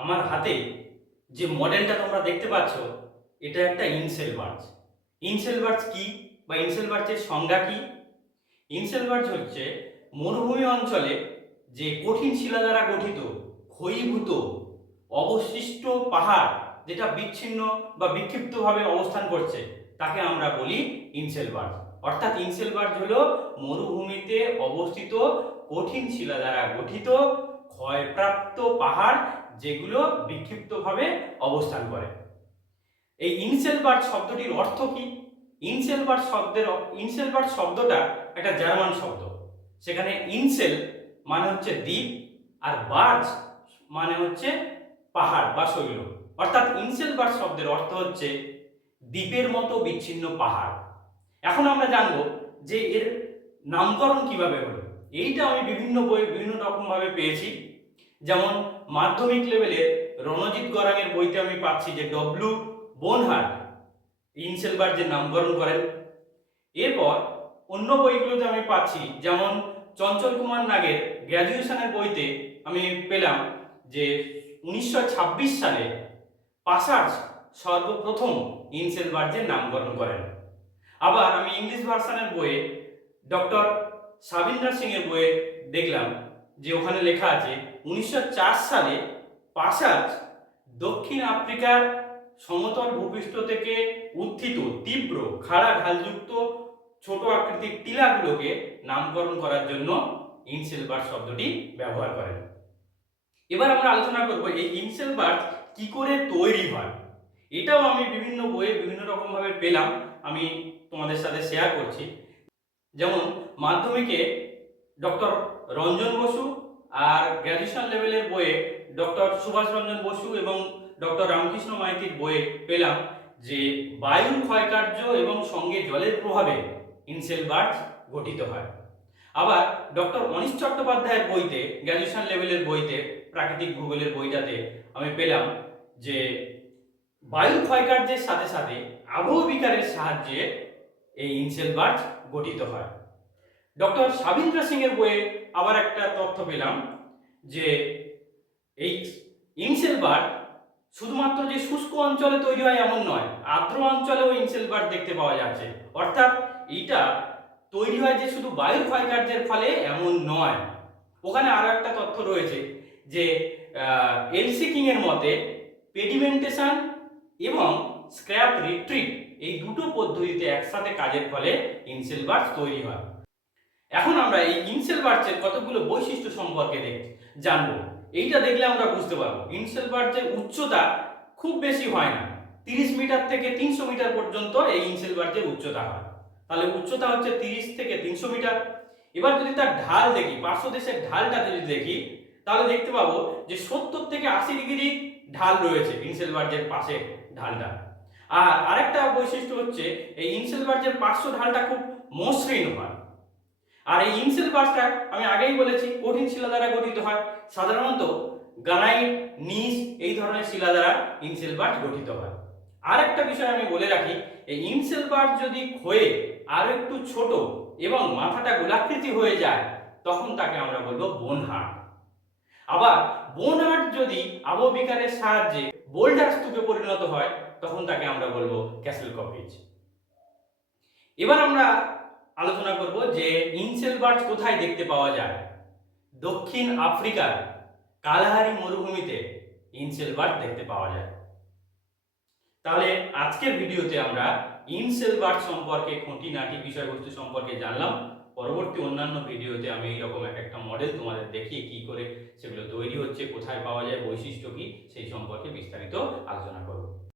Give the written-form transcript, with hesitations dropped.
আমার হাতে যে মডেলটা তোমরা দেখতে পাচ্ছ এটা একটা ইনসেলবার্জ। ইনসেলবার্জ কি বা ইনসেলবার্জের সংজ্ঞা কি? ইনসেলবার্জ হচ্ছে মরুভূমি অঞ্চলে যে কঠিন শিলা দ্বারা গঠিত ক্ষয়ীভূত অবশিষ্ট পাহাড় যেটা বিচ্ছিন্ন বা বিক্ষিপ্তভাবে অবস্থান করছে তাকে আমরা বলি ইনসেলবার্জ। অর্থাৎ ইনসেলবার্জ হলো মরুভূমিতে অবস্থিত কঠিন শিলা দ্বারা গঠিত ক্ষয়প্রাপ্ত পাহাড় যেগুলো বিক্ষিপ্তভাবে অবস্থান করে। এই ইনসেলবার্জ শব্দটির অর্থ কি? ইনসেলবার্জ শব্দটা একটা জার্মান শব্দ। সেখানে ইনসেল মানে হচ্ছে দ্বীপ আর বার্জ মানে হচ্ছে পাহাড় বা শৈল। অর্থাৎ ইনসেলবার্জ শব্দের অর্থ হচ্ছে দ্বীপের মতো বিচ্ছিন্ন পাহাড়। এখন আমরা জানবো যে এর নামকরণ কিভাবে হলো। এইটা আমি বিভিন্ন বই বিভিন্ন রকম ভাবে পেয়েছি। যেমন মাধ্যমিক লেভেলের রণজিৎ গরাঙের বইতে আমি পাচ্ছি যে ডব্লিউ বোনহার্ট ইনসেলবার্জের নামকরণ করেন। এরপর অন্য বইগুলোতে আমি পাচ্ছি যেমন চঞ্চল কুমার নাগের গ্র্যাজুয়েশনের বইতে আমি পেলাম যে 1926 সালে পাসার্জ সর্বপ্রথম ইনসেলবার্জের নামকরণ করেন। আবার আমি ইংলিশ ভার্সনের বইয়ে ডক্টর সাবিন্দ্রা সিং এর বইয়ে দেখলাম যে ওখানে লেখা আছে 1904 সালে পাসার্জ দক্ষিণ আফ্রিকার সমতল ভূপৃষ্ঠ থেকে উত্থিত তীব্র খাড়া ঢালযুক্ত ছোট আকৃতির টিলাগুলোকে নামকরণ করার জন্য ইনসেলবার্জ শব্দটি ব্যবহার করেন। এবার আমরা আলোচনা করব এই ইনসেলবার্জ কি করে তৈরি হয়। এটাও আমি বিভিন্ন বইয়ে বিভিন্ন রকম ভাবে পেলাম, আমি তোমাদের সাথে শেয়ার করছি। যেমন মাধ্যমিকে ডক্টর রঞ্জন বসু আর গ্র্যাজুয়েশন লেভেলের বইয়ে ডক্টর সুভাষ রঞ্জন বসু এবং ডক্টর রামকৃষ্ণ মাইতির বইয়ে পেলাম যে বায়ুর ক্ষয়কার্য এবং সঙ্গে জলের প্রভাবে ইনসেলবার্জ গঠিত হয়। আবার ডক্টর অনিশ চট্টোপাধ্যায়ের বইতে গ্র্যাজুয়েশন লেভেলের বইতে প্রাকৃতিক ভূগোলের বইটাতে আমি পেলাম যে বায়ুর ক্ষয়কার্যের সাথে সাথে আবহ বিকারের সাহায্যে এই ইনসেলবার্জ গঠিত হয়। ডক্টর সাবিন্দ্রা সিং এর বইয়ে আবার একটা তথ্য পেলাম যে এই ইনসেলবার্জ শুধুমাত্র যে শুষ্ক অঞ্চলে তৈরি হয় এমন নয়, আর্দ্র অঞ্চলেও ইনসেলবার্জ দেখতে পাওয়া যাচ্ছে। অর্থাৎ এটা তৈরি হয় যে শুধু বায়ুর ক্ষয়কার্যের ফলে এমন নয়। ওখানে আরো একটা তথ্য রয়েছে যে এলসি কিং এর মতে পেডিমেন্টেশন এবং স্ক্র্যাপ রিট্রিট এই দুটো পদ্ধতিতে একসাথে কাজের ফলে ইনসেলবার্জ তৈরি হয়। এখন আমরা এই ইনসেলবার্জের কতগুলো বৈশিষ্ট্য সম্পর্কে জানবো। এইটা দেখলে আমরা বুঝতে পারবো ইনসেলবার্জের উচ্চতা খুব বেশি হয় না, 30 মিটার থেকে 300 মিটার পর্যন্ত এই ইনসেলবার্জের উচ্চতা হয়। তাহলে উচ্চতা হচ্ছে 30 থেকে 300 মিটার। এবার যদি তার ঢাল দেখি, পার্শ্বদেশের ঢালটা যদি দেখি, তাহলে দেখতে পাবো যে 70 থেকে 80 ডিগ্রি ঢাল রয়েছে ইনসেলবার্জের পাশে ঢালটা। আর আরেকটা বৈশিষ্ট্য হচ্ছে এই ইনসেলবার্জের পার্শ্ব ঢালটা খুব মসৃণ হয়। আর এই ইনসেলবার্জটা আমি আগেই বলেছি কঠিন শিলা দ্বারা গঠিত হয়। সাধারণত গ্রানাইট, নিস এই ধরনের শিলা দ্বারা ইনসেলবার্জ গঠিত হয়। আর একটা বিষয় আমি বলে রাখি, এই ইনসেলবার্জ যদি ক্ষয়ে আরো একটু ছোট এবং মাথাটা গোলাকৃতি হয়ে যায় তখন তাকে আমরা বলবো বোনহার্ট। আবার বোনহার্ট যদি আবহবিকারের সাহায্যে বোল্ডার স্তূপে পরিণত হয় তখন তাকে আমরা বলবো ক্যাসেল কপিজ। এবার আমরা আলোচনা করব যে ইনসেলবার্জ কোথায় দেখতে পাওয়া যায়। দক্ষিণ আফ্রিকার কালাহারি মরুভূমিতে ইনসেলবার্জ দেখতে পাওয়া যায়। তাহলে আজকের ভিডিওতে আমরা ইনসেলবার্জ সম্পর্কে খুঁটিনাটি বিষয়বস্তু সম্পর্কে জানলাম। পরবর্তী অন্যান্য ভিডিওতে আমি এইরকম একটা মডেল তোমাদের দেখিয়ে কি করে সেগুলো তৈরি হচ্ছে, কোথায় পাওয়া যায়, বৈশিষ্ট্য কি সেই সম্পর্কে বিস্তারিত আলোচনা করব।